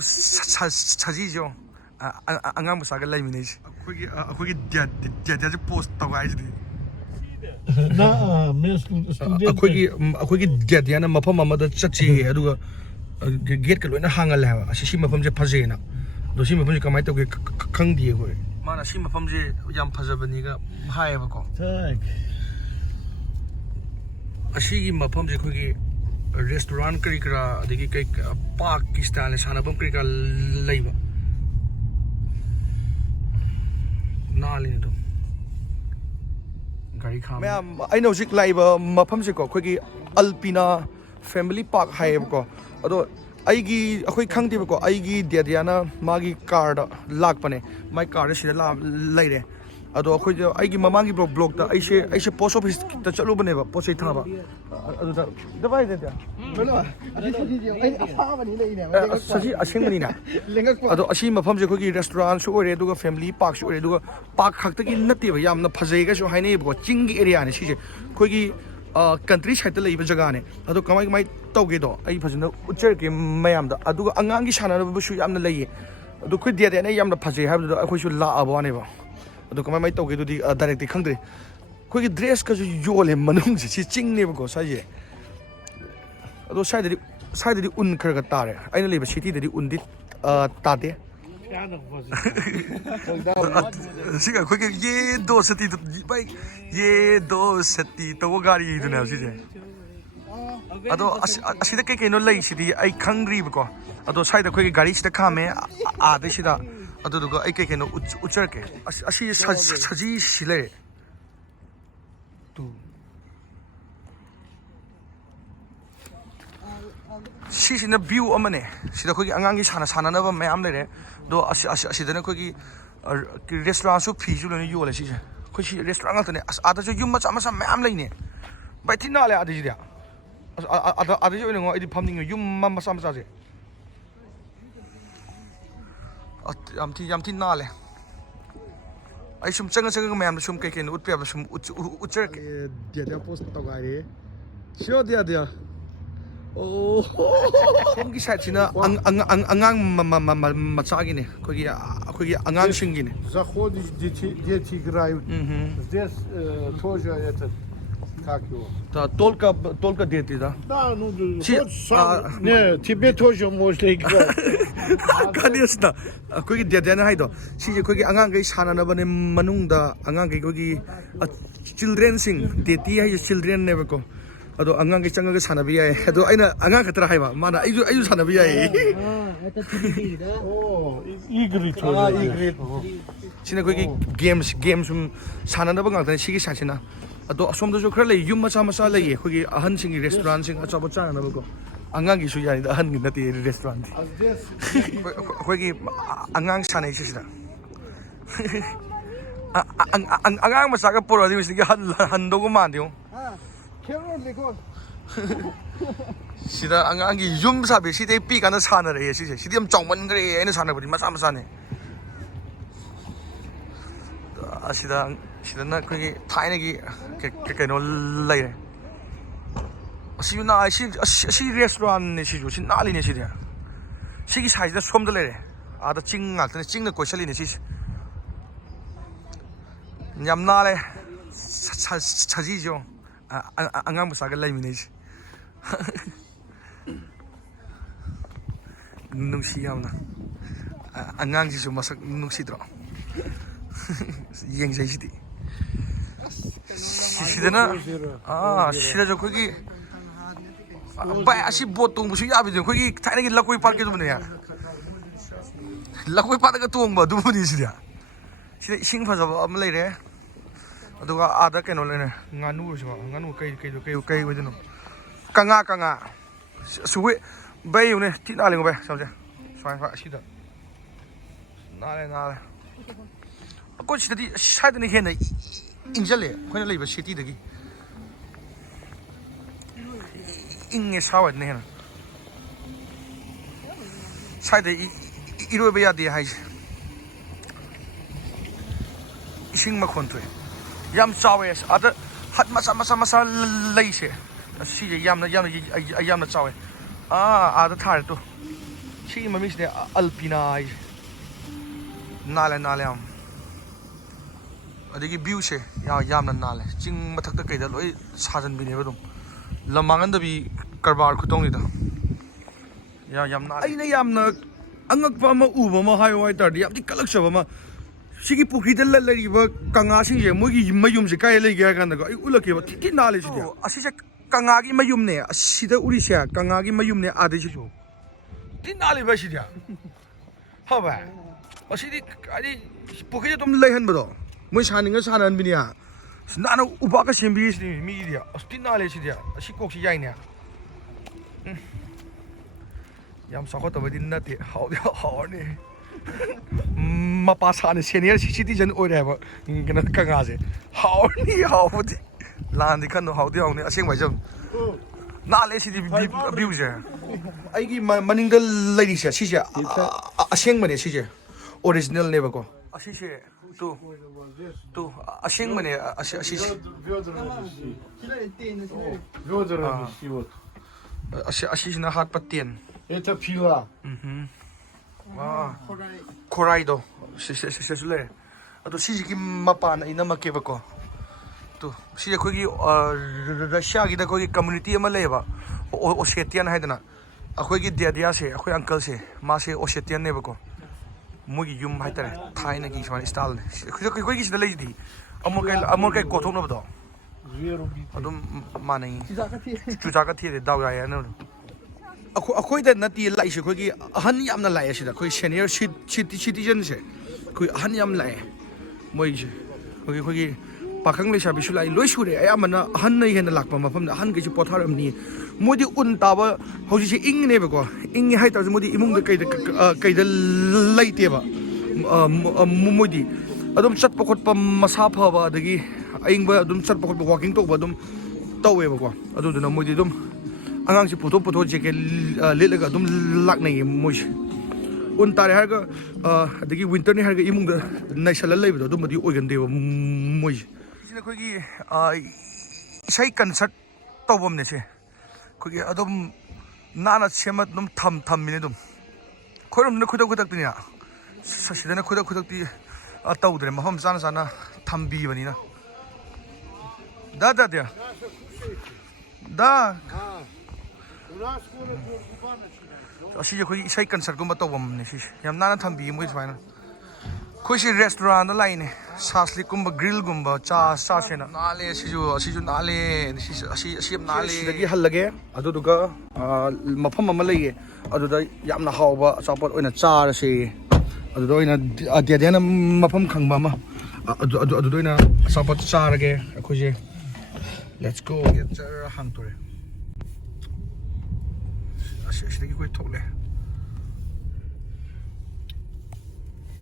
사지죠. 안강 무사가 라이미네지. 거기 디아디아지 포스트 타고 가야지. 나 스튜던트 거기 디아디아나 마팜 마마다 ꯆꯠ지 ꯑꯗꯨꯒ ꯒꯦꯠ ꯀ ꯂꯣꯏꯅ ꯍꯥꯡꯉꯜꯂꯦ ꯍꯥꯏꯕ ꯑꯁꯤ ꯃꯐꯝꯁꯦ ꯐꯖꯩꯅ ꯑꯗꯣ ꯁꯤ ꯃꯐꯝꯁꯦ ꯀꯃꯥꯏꯅ ꯇꯧꯒꯦ ꯈꯪꯗꯤꯌꯦ ꯑꯩꯈꯣꯏ ꯃꯥꯅ ꯁꯤ ꯃꯐꯝꯁꯦ ꯌꯥꯝ ꯐꯖꯕꯅꯤꯒ ꯍꯥꯏꯌꯦꯕꯀꯣ ꯑꯁꯤꯒꯤ ꯃꯐꯝꯁꯦ ꯑꯩꯈꯣꯏꯒꯤ ꯔꯦꯁꯇꯨꯔꯦꯟꯠ ꯀꯔꯤ ꯀꯔꯥ ꯑꯗꯒꯤ ꯀꯩ ꯄꯥꯔꯛꯀꯤ ꯁ꯭ꯇꯥꯏꯜ ꯁꯥꯟꯅꯐꯝ ꯀꯔꯤ ꯀꯔꯥ ꯂꯩꯕ ꯅꯥꯜꯂꯤꯅꯦ ꯑꯗꯨꯝ ꯒꯥꯔꯤ ꯈꯥꯝ ꯃꯌꯥꯝ ꯑꯩꯅ ꯍꯧꯖꯤꯛ ꯂꯥꯛꯏꯕ ꯃꯐꯝꯁꯦꯀꯣ ꯑꯩꯈꯣꯏꯒꯤ ꯑꯜꯄꯤꯅꯥ ꯐꯦꯃꯤꯂꯤ ꯄꯥꯔꯛ ꯍꯥꯏꯌꯦꯕꯀꯣ ꯑꯗꯣ ꯑꯩꯈꯣꯏ ꯈꯪꯗꯦꯕꯀꯣ ꯑꯩꯒꯤ ꯗꯦꯗꯤꯌꯥꯅ ꯃꯥꯒꯤ ꯀꯥꯔꯗ ꯂꯥꯛꯄꯅꯦ ꯃꯥꯏ ꯀꯥꯔꯗ ꯁꯤꯗ ꯂꯩꯔꯦ ꯑꯗꯣ ꯑꯩꯈꯣꯏꯗ ꯑꯩꯒꯤ ꯃꯃꯥꯡꯒꯤ ꯕ꯭ꯂꯣꯛꯇ ꯑꯩꯁꯦ ꯄꯣꯁꯠ ꯑꯣꯐꯤꯁꯇ ꯆꯠꯂꯨꯕꯅꯦꯕ ꯄꯣꯠ ꯆꯩ ꯊꯥꯕ ꯑꯗꯨꯗ ꯗꯕꯥꯏꯗ ꯁꯖꯤ ꯑꯁꯦꯡꯕꯅꯤꯅ ꯑꯗꯣ ꯑꯁꯤ ꯃꯐꯝꯁꯦ ꯑꯩꯈꯣꯏꯒꯤ ꯔꯦꯁꯇꯨꯔꯦꯟꯠꯁꯨ ꯑꯣꯏꯔꯦ ꯑꯗꯨꯒ ꯐꯦꯃꯤꯂꯤ ꯄꯥꯔꯛꯁꯨ ꯑꯣꯏꯔꯦ ꯑꯗꯨꯒ ꯄꯥꯔꯛ ꯈꯛꯇꯒꯤ ꯅꯠꯇꯦꯕ ꯌꯥꯝꯅ ꯐꯖꯩꯒꯁꯨ ꯍꯥꯏꯅꯩꯌꯦꯕꯀꯣ ꯆꯤꯡꯒꯤ ꯑꯦꯔꯤꯌꯥꯅꯦ ꯁꯤꯁꯦ ꯑꯩꯈꯣꯏꯒꯤ ꯀꯟꯇ꯭ꯔꯤ ꯁꯥꯏꯗꯇ ꯂꯩꯕ ꯖꯒꯥꯅꯦ ꯑꯗꯣ ꯀꯃꯥꯏ ꯇꯧꯒꯦꯗꯣ ꯑꯩ ꯐꯖꯅ ꯎꯠꯆꯔꯛꯀꯦ ꯃꯌꯥꯝꯗ ꯑꯗꯨꯒ ꯑꯉꯥꯡꯒꯤ ꯁꯥꯟꯅꯅꯕꯁꯨ ꯌꯥꯝꯅ ꯂꯩꯌꯦ ꯑꯗꯣ ꯑꯩꯈꯣꯏ ꯗꯦꯗꯤꯌꯥꯅ ꯌꯥꯝꯅ ꯐꯖꯩ ꯍꯥꯏꯕꯗꯨꯗ ꯑꯩꯈꯣꯏꯁꯨ ꯂꯥꯛꯑꯕ ꯋꯥꯅꯦꯕ ꯑꯗꯣ ꯀꯃꯥꯏ ꯇꯧꯒꯦꯗꯨꯗꯤ ꯗꯥꯏꯔꯦꯛꯇꯤ ꯈꯪꯗ꯭ꯔꯦ ꯑꯩꯈꯣꯏꯒꯤ ꯗ꯭ꯔꯦꯁꯀꯁꯨ ꯌꯣꯜꯂꯦ ꯃꯅꯨꯡꯁꯦ ꯁꯤ ꯆꯤꯡꯅꯦꯕꯀꯣ ꯁ꯭ꯋꯥꯏꯁꯦ ꯑꯗꯣ ꯁ꯭ꯋꯥꯏꯗꯗꯤ ꯎꯟ ꯈꯔ ꯇꯥꯔꯦ ꯑꯩꯅ ꯂꯩꯕ ꯁꯤꯇꯤꯗꯗꯤ ꯎꯟꯗꯤ ꯇꯥꯗꯦ ꯁꯤꯒ ꯑꯩꯈꯣꯏꯒꯤ ꯌꯦꯗꯣ ꯁꯇꯤꯗꯣ ꯚꯥꯏ ꯌꯦꯗꯣ ꯁꯇꯤ ꯇꯧꯕ ꯒꯥꯔꯤꯗꯨꯅꯦ ꯁꯤꯁꯦ ꯑꯗꯣ ꯑꯁꯤꯗ ꯀꯩꯅꯣ ꯂꯩꯁꯤꯗꯤ ꯑꯩ ꯈꯪꯗ꯭ꯔꯤꯕꯀꯣ ꯑꯗꯣ ꯁ꯭ꯋꯥꯏꯗ ꯑꯩꯈꯣꯏꯒꯤ ꯒꯥꯔꯤꯁꯤꯗ ꯈꯥꯝꯃꯦ ꯑꯥꯗꯩꯁꯤꯗ ꯑꯗꯨꯗꯨꯒ ꯑꯩ ꯀꯩꯅꯣ ꯎꯠꯆꯔꯛꯀꯦ ꯑꯁꯤ ꯁꯖꯤꯁꯤ ꯂꯩꯔꯦ ꯁꯤꯁꯤꯅ ꯚ꯭ꯌꯨ ꯑꯃꯅꯦ ꯁꯤꯗ ꯑꯩꯈꯣꯏꯒꯤ ꯑꯉꯥꯡꯒꯤ ꯁꯥꯟꯅꯅꯕ ꯃꯌꯥꯝ ꯂꯩꯔꯦ ꯑꯗꯣ ꯑꯁꯤꯗꯅ ꯑꯩꯈꯣꯏꯒꯤ ꯔꯦꯁꯇꯨꯔꯦꯟꯠꯁꯨ ꯐꯤꯁꯨ ꯂꯣꯏꯅ ꯌꯣꯜꯂꯦ ꯁꯤꯁꯦ ꯑꯩꯈꯣꯏ ꯁꯤ ꯔꯦꯁꯇꯨꯔꯦꯟꯠ ꯉꯥꯛꯇꯅꯦ ꯑꯥꯗꯁꯨ ꯌꯨꯝ ꯃꯆꯥ ꯃꯆꯥ ꯃꯌꯥꯝ ꯂꯩꯅꯦ ꯚꯥꯏ ꯊꯤ ꯅꯥꯜꯂꯦ ꯑꯥꯗꯩꯁꯤꯗꯤ ꯑꯥꯗꯩꯁꯤ ꯑꯣꯏꯅꯉꯣ ꯑꯩꯗꯤ ꯐꯝꯅꯤꯡꯉꯦ ꯌꯨꯝ ꯃꯆꯥ ꯃꯆꯥꯁꯦ ꯌꯥꯝ ꯊꯤ ꯅꯥꯜꯂꯦ ꯑꯩ ꯁꯨꯝ ꯆꯪꯉ ꯃꯌꯥꯝꯗ ꯁꯨꯝ ꯀꯩꯅꯣ ꯎꯠꯄ ꯌꯥꯕ ꯁꯨꯝ ꯎꯠꯆꯔꯛꯀꯦ ꯗꯦꯗꯤꯌꯥ ꯄꯣꯁ ꯇꯧꯒꯥꯏꯔꯦ ꯁꯤꯌꯣ ꯗꯦꯗꯤꯌꯥ ꯑꯣ ꯁꯣꯝꯒꯤ ꯁꯥꯏꯠꯁꯤꯅ ꯑꯉꯥꯡ ꯃꯆꯥꯒꯤꯅꯦ ꯑꯩꯈꯣꯏꯒꯤ ꯑꯉꯥꯡꯁꯤꯡꯒꯤꯅꯦ заходишь, дети играют. Здесь тоже этот, как его? только дети, да? Да, ну, вот сам, не, тебе тоже можно играть. Конечно. ꯑꯩꯈꯣꯏꯒꯤ ꯗꯦꯗꯤꯌꯥꯅ ꯍꯥꯏꯗꯣ ꯁꯤꯁꯦ ꯑꯩꯈꯣꯏꯒꯤ ꯑꯉꯥꯡꯈꯩ ꯁꯥꯟꯅꯅꯕꯅꯦ ꯃꯅꯨꯡꯗ ꯑꯉꯥꯡꯈꯩ ꯑꯩꯈꯣꯏꯒꯤ ꯆꯤꯜꯗ꯭ꯔꯦꯟꯁꯤꯡ ꯗꯦꯗꯤ ꯍꯥꯏꯁꯦ ꯆꯤꯜꯗ꯭ꯔꯦꯟꯅꯦꯕꯀꯣ ꯑꯗꯣ ꯑꯉꯥꯡꯈꯩ ꯆꯪꯉꯒ ꯁꯥꯟꯅꯕ ꯌꯥꯏ ꯑꯗꯣ ꯑꯩꯅ ꯑꯉꯥꯡ ꯈꯛꯇꯔ ꯍꯥꯏꯕ ꯃꯥꯅ ꯑꯩꯁꯨ санаб яй. Это 3D, да? О, игры тоже. Игры. Сина ꯑꯩꯈꯣꯏꯒꯤ ꯒꯦꯝ ꯁꯨꯝ ꯁꯥꯟꯅꯅꯕ ꯉꯥꯛꯇꯅꯦ ꯁꯤꯒꯤ ꯁꯥꯏꯠꯁꯤꯅ ꯑꯗꯣ ꯑꯁꯣꯝꯗꯁꯨ ꯈꯔ ꯂꯩ ꯌꯨꯝ ꯃꯆꯥ ꯂꯩꯌꯦ ꯑꯩꯈꯣꯏꯒꯤ ꯑꯍꯟꯁꯤꯡꯒꯤ ꯔꯦꯁꯇꯨꯔꯦꯟꯠꯁꯤꯡ ꯑꯆꯥꯄꯣꯠ ꯆꯥꯅꯅꯕꯀꯣ ꯑꯉꯥꯡꯒꯤꯁꯨ ꯌꯥꯏꯗ ꯑꯍꯟꯒꯤ ꯅꯠꯇꯦ ꯔꯦꯁꯇꯨꯔꯦꯟꯠ ꯑꯩꯈꯣꯏꯒꯤ ꯑꯉꯥꯡ ꯁꯥꯟꯅꯩꯁꯦ ꯁꯤꯗ ꯑꯉꯥꯡ ꯃꯆꯥꯒ ꯄꯨꯔꯛꯑꯗꯤ ꯃꯁꯤꯗꯒꯤ ꯍꯟꯗꯧꯒ ꯃꯥꯟꯗꯦꯉꯣ sida angangi yum sabi sida pi kana sanare sida sida yam chawman gre aina sanabari macha macha ne sida na koi thaina gi kaino lai asi na asi restaurant ne si ju sin nali ne sida sigi size da som da le ada ching ngak ne ching na koisali ne si yam na le chaji jo angang musa ga lai mi ne nungsi yamna angang ji su masak nungsi dro yeng jai sidi sidana sida jo khogi bai asi bot tung bu su ya bi jo khogi thaina gi lakoi park ge du ne ya lakoi park ga tung ba du bu ni sida sida ising phaja ba am lai re aduga ada keno le ne nganu su nganu kai we no kanga suwe bay une ti na le bay sao je swai fa sida na le ko sida di side ne hena injale khona le ba city dagi inge sawa ne hena side iro be ya de hai ising ma khon thwe yam chawe ada hat masa lai se si yamna chawe ada thar to ꯁꯤꯒꯤ ꯃꯃꯤꯡꯁꯤꯅꯦ ꯑꯜꯄꯤꯅꯥ ꯍꯥꯏꯁꯦ ꯅꯥꯜꯂꯦ ꯌꯥꯝ ꯑꯗꯒꯤ ꯚ꯭ꯌꯨꯁꯦ ꯌꯥꯝꯅ ꯅꯥꯜꯂꯦ ꯆꯤꯡ ꯃꯊꯛꯇ ꯀꯩꯗ ꯂꯣꯏ ꯁꯥꯖꯟꯕꯤꯅꯦꯕ ꯑꯗꯨꯝ ꯂꯝ ꯃꯥꯡꯍꯟꯗꯕꯤ ꯀꯔꯕꯥꯔ ꯈꯨꯇꯧꯅꯤꯗ ꯌꯥꯝ ꯅꯥꯜꯂꯦ ꯑꯩꯅ ꯌꯥꯝꯅ ꯑꯉꯛꯄ ꯑꯃ ꯎꯕ ꯑꯃ ꯍꯥꯏꯇꯥꯔꯗꯤ ꯌꯥꯝꯗꯤ ꯀꯜꯂꯛꯆꯕ ꯑꯃ ꯁꯤꯒꯤ ꯄꯨꯈ꯭ꯔꯤꯗ ꯂꯩꯔꯤꯕ ꯀꯪꯉꯥꯁꯤꯡꯁꯦ ꯃꯣꯏꯒꯤ ꯃꯌꯨꯝꯁꯦ ꯀꯥꯏ ꯂꯩꯒꯦ ꯍꯥꯏ ꯀꯥꯟꯗꯀꯣ ꯑꯩ ꯎꯠꯂꯛꯀꯦꯕ ꯊꯤ ꯅꯥꯜꯂꯦ ꯁꯤꯗꯤ ꯑꯁꯤꯁꯦ ꯀꯪꯉꯥꯒꯤ ꯃꯌꯨꯝꯅꯦ ꯑꯁꯤꯗ ꯎꯔꯤꯁꯦ ꯀꯪꯉꯥꯒꯤ ꯃꯌꯨꯝꯅꯦ ꯑꯥꯗꯩꯁꯤꯁꯨ ꯊꯤ ꯅꯥꯜꯂꯤꯕ ꯁꯤꯗꯤ ꯍꯕ ꯑꯁꯤꯗꯤ ꯍꯥꯏꯗꯤ ꯄꯨꯈ꯭ꯔꯤꯗ ꯑꯗꯨꯝ ꯂꯩꯍꯟꯕꯗꯣ ꯃꯣꯏ ꯁꯥꯅꯤꯡꯉ ꯁꯥꯟꯅꯍꯟꯕꯤꯅꯤ ꯅꯥꯟꯅ ꯎꯄꯥꯛꯀ ꯁꯦꯝꯕꯤꯔꯤꯁꯤꯅꯤ ꯃꯤꯒꯤꯗꯤ ꯑꯁ ꯊꯤ ꯅꯥꯜꯂꯦ ꯁꯤꯗꯤ ꯑꯁꯤ ꯀꯣꯛꯁꯤ ꯌꯥꯏꯅꯦ ꯌꯥꯝ ꯆꯥꯎꯈꯠꯇꯕꯗꯤ ꯅꯠꯇꯦ ꯍꯥꯎꯗꯤ ꯍꯥꯎꯔꯅꯤ ꯃꯄꯥ ꯁꯥꯅ ꯁꯦꯅꯤꯌꯔ ꯁꯤꯇꯤꯖꯟ ꯑꯣꯏꯔꯦ ꯍꯥꯏꯕ ꯀꯩꯅꯣ ꯀꯪꯉꯥꯁꯦ ꯍꯥꯎꯔꯅꯤ ꯍꯥꯎꯕꯗꯤ ꯂꯥꯟꯗꯤ ꯈꯟꯅꯨ ꯍꯥꯎꯗꯤ ꯍꯥꯎꯅꯤ ꯑꯁꯦꯡꯕ ꯍꯥꯏꯖꯕ ꯅꯥꯜꯂꯦ ꯁꯤꯗꯤ ꯚ꯭ꯌꯨꯁꯦ ꯑꯩꯒꯤ ꯃꯅꯤꯡꯗ ꯂꯩꯔꯤꯁꯦ ꯁꯤꯁꯦ ꯑꯁꯦꯡꯕꯅꯦ ꯁꯤꯁꯦ ꯑꯣꯔꯤꯖꯤꯅꯦꯜꯅꯦꯕꯀꯣ ꯑꯁꯤꯁꯦ ꯇꯨ ꯑꯁꯦꯡꯕꯅꯦ ꯑꯁꯤꯁꯦ ꯑꯁꯤꯁꯤꯅ ꯍꯥꯠꯄ 10 Это пила. ꯈꯣꯔꯥꯏꯗꯣ ꯁꯤꯁꯨ ꯂꯩꯔꯦ ꯑꯗꯣ ꯁꯤꯁꯤꯒꯤ ꯃꯄꯥꯟ ꯑꯩ ꯅꯝꯃꯛꯀꯦꯕꯀꯣ ꯇꯨ ꯁꯤ ꯑꯩꯈꯣꯏꯒꯤ ꯔꯁꯤꯌꯥꯒꯤꯗ ꯑꯩꯈꯣꯏꯒꯤ ꯀꯝꯃꯨꯅꯤꯇꯤ ꯑꯃ ꯂꯩꯌꯦꯕ ꯑꯣꯁꯦꯇꯤꯌꯥꯟ ꯍꯥꯏꯗꯅ ꯑꯩꯈꯣꯏꯒꯤ ꯗꯦꯗꯤꯌꯥꯁꯦ ꯑꯩꯈꯣꯏ ꯑꯪꯀꯜꯁꯦ ꯃꯥꯁꯦ ꯑꯣꯁꯦꯇꯤꯌꯟꯅꯦꯕꯀꯣ ꯃꯣꯏꯒꯤ ꯌꯨꯝ ꯍꯥꯏꯇꯥꯔꯦ ꯊꯥꯏꯅꯒꯤ ꯁꯨꯃꯥꯏꯅ ꯁ꯭ꯇꯥꯏꯜꯅꯦ ꯑꯩꯈꯣꯏꯒꯤ ꯁꯤꯗ ꯂꯩꯁꯤꯗꯤ ꯑꯃꯣꯠꯀꯩ ꯀꯣꯊꯣꯛꯅꯕꯗꯣ ꯑꯗꯨꯝ ꯃꯥꯟꯅꯩ ꯆꯨꯖꯥꯛꯀ ꯊꯤꯔꯦ ꯗꯥꯎ ꯌꯥꯏ ꯍꯥꯏꯅ ꯑꯩꯈꯣꯏꯗ ꯅꯠꯇꯦ ꯂꯥꯛꯏꯁꯦ ꯑꯩꯈꯣꯏꯒꯤ ꯑꯍꯟ ꯌꯥꯝꯅ ꯂꯥꯛꯑꯦ ꯁꯤꯗ ꯑꯩꯈꯣꯏ ꯁꯦꯅꯤꯌꯔ ꯁꯤꯇꯤꯖꯟꯁꯦ ꯑꯩꯈꯣই ꯑꯍꯟ ꯌꯥꯝ ꯂꯥꯛꯑꯦ ꯃꯣꯏꯁꯦ ꯑꯩꯈꯣꯏꯒꯤ ꯄꯥꯈꯪ ꯂꯩꯁꯥꯕꯤꯁꯨ ꯂꯥꯛꯏ ꯂꯣꯏ ꯁꯨꯔꯦ ꯑꯌꯥꯝꯕꯅ ꯑꯍꯟꯅ ꯍꯦꯟꯅ ꯂꯥꯛꯄ ꯃꯐꯝꯗ ꯑꯍꯟꯈꯩꯁꯨ ꯄꯣꯊꯥꯔꯝꯅꯤ ꯃꯣꯏꯗꯤ ꯎꯟ ꯇꯥꯕ ꯍꯧꯖꯤꯛꯁꯦ ꯏꯪꯉꯤꯅꯦꯕꯀꯣ ꯏꯪꯉꯦ ꯍꯥꯏꯇꯥꯔꯁꯨ ꯃꯣꯏꯗꯤ ꯏꯃꯨꯡꯗ ꯀꯩꯗ ꯂꯩꯇꯦꯕ ꯃꯣꯏꯗꯤ ꯑꯗꯨꯝ ꯆꯠꯄ ꯈꯣꯠꯄ ꯃꯁꯥ ꯐꯕ ꯑꯗꯒꯤ ꯑꯏꯪꯕ ꯑꯗꯨꯝ ꯆꯠꯄ ꯈꯣꯠꯄ ꯋꯥꯀꯤꯡ ꯇꯧꯕ ꯑꯗꯨꯝ ꯇꯧꯋꯦꯕꯀꯣ ꯑꯗꯨꯗꯨꯅ ꯃꯣꯏꯗꯤ ꯑꯗꯨꯝ ꯑꯉꯥꯡꯁꯦ ꯄꯨꯊꯣꯛ ꯖꯦꯀꯦꯠ ꯂꯤꯠꯂꯒ ꯑꯗꯨꯝ ꯂꯥꯛꯅꯩꯌꯦ ꯃꯣꯏꯁꯦ ꯎꯟ ꯇꯥꯔꯦ ꯍꯥꯏꯔꯒ ꯑꯗꯒꯤ ꯋꯤꯟꯇꯔꯅꯤ ꯍꯥꯏꯔꯒ ꯏꯃꯨꯡꯗ ꯅꯩꯁꯜꯂ ꯂꯩꯕꯗꯣ ꯑꯗꯨꯝꯕꯗꯤ ꯑꯣꯏꯒꯟꯗꯦꯕ ꯃꯣꯏꯁꯦ ꯁꯤꯅ ꯑꯩꯈꯣꯏꯒꯤ ꯏꯁꯩ ꯀꯟꯁꯔꯠ ꯇꯧꯐꯝꯅꯦ ꯁꯦ ꯑꯩꯈꯣꯏꯒꯤ ꯑꯗꯨꯝ ꯅꯥꯟꯅ ꯁꯦꯝꯃ ꯑꯗꯨꯝ ꯊꯝꯃꯤꯅꯦ ꯑꯗꯨꯝ ꯑꯩꯈꯣꯏꯔꯣꯝꯗꯅ ꯈꯨꯗꯛꯇꯤꯅꯦ ꯁꯤꯗꯅ ꯈꯨꯗꯛꯇꯤ ꯇꯧꯗ꯭ꯔꯦ ꯃꯐꯝ ꯆꯥꯅ ꯊꯝꯕꯤꯕꯅꯤꯅ दा ꯑꯁꯤꯁꯦ ꯑꯩꯈꯣꯏꯒꯤ ꯏꯁꯩ ꯀꯟꯁꯔꯠꯀꯨꯝꯕ ꯇꯧꯐꯝꯅꯦ ꯁꯤꯁꯦ ꯌꯥꯝ ꯅꯥꯟꯅ ꯊꯝꯕꯤꯌꯦ ꯃꯣꯏ ꯁꯨꯃꯥꯏꯅ ꯑꯩꯈꯣꯏꯁꯤ ꯔꯦꯁꯇꯨꯔꯥꯟꯗ ꯂꯥꯛꯏꯅꯦ ꯁꯥꯁꯂꯤꯛꯀꯨꯝꯕ ꯒ꯭ꯔꯤꯜꯒꯨꯝꯕ ꯆꯥꯁꯦꯅ ꯅꯥꯜꯂꯦ ꯑꯁꯤꯁꯨ ꯅꯥꯜꯂꯦ ꯑꯁꯤ ꯌꯥꯝ ꯅꯥꯜꯂꯦ ꯁꯤꯗꯒꯤ ꯍꯜꯂꯒꯦ ꯑꯗꯨꯗꯨꯒ ꯃꯐꯝ ꯑꯃ ꯂꯩꯌꯦ ꯑꯗꯨꯗ ꯌꯥꯝꯅ ꯍꯥꯎꯕ ꯑꯆꯥꯄꯣꯠ ꯑꯣꯏꯅ ꯆꯥꯔꯁꯦ ꯑꯗꯨꯗ ꯑꯣꯏꯅ ꯗꯦꯗꯤꯌꯥꯅ ꯃꯐꯝ ꯈꯪꯕ ꯑꯃ ꯑꯗꯨꯗ ꯑꯣꯏꯅ ꯑꯆꯥꯄꯣꯠ ꯆꯥꯔꯒꯦ ꯑꯩꯈꯣꯏꯁꯦ ꯂꯦꯠꯁ ꯒꯣ ꯍꯥꯡꯇꯣꯔꯦ ꯑꯁꯤꯗꯒꯤ ꯑꯩꯈꯣꯏ ꯊꯣꯛꯂꯦ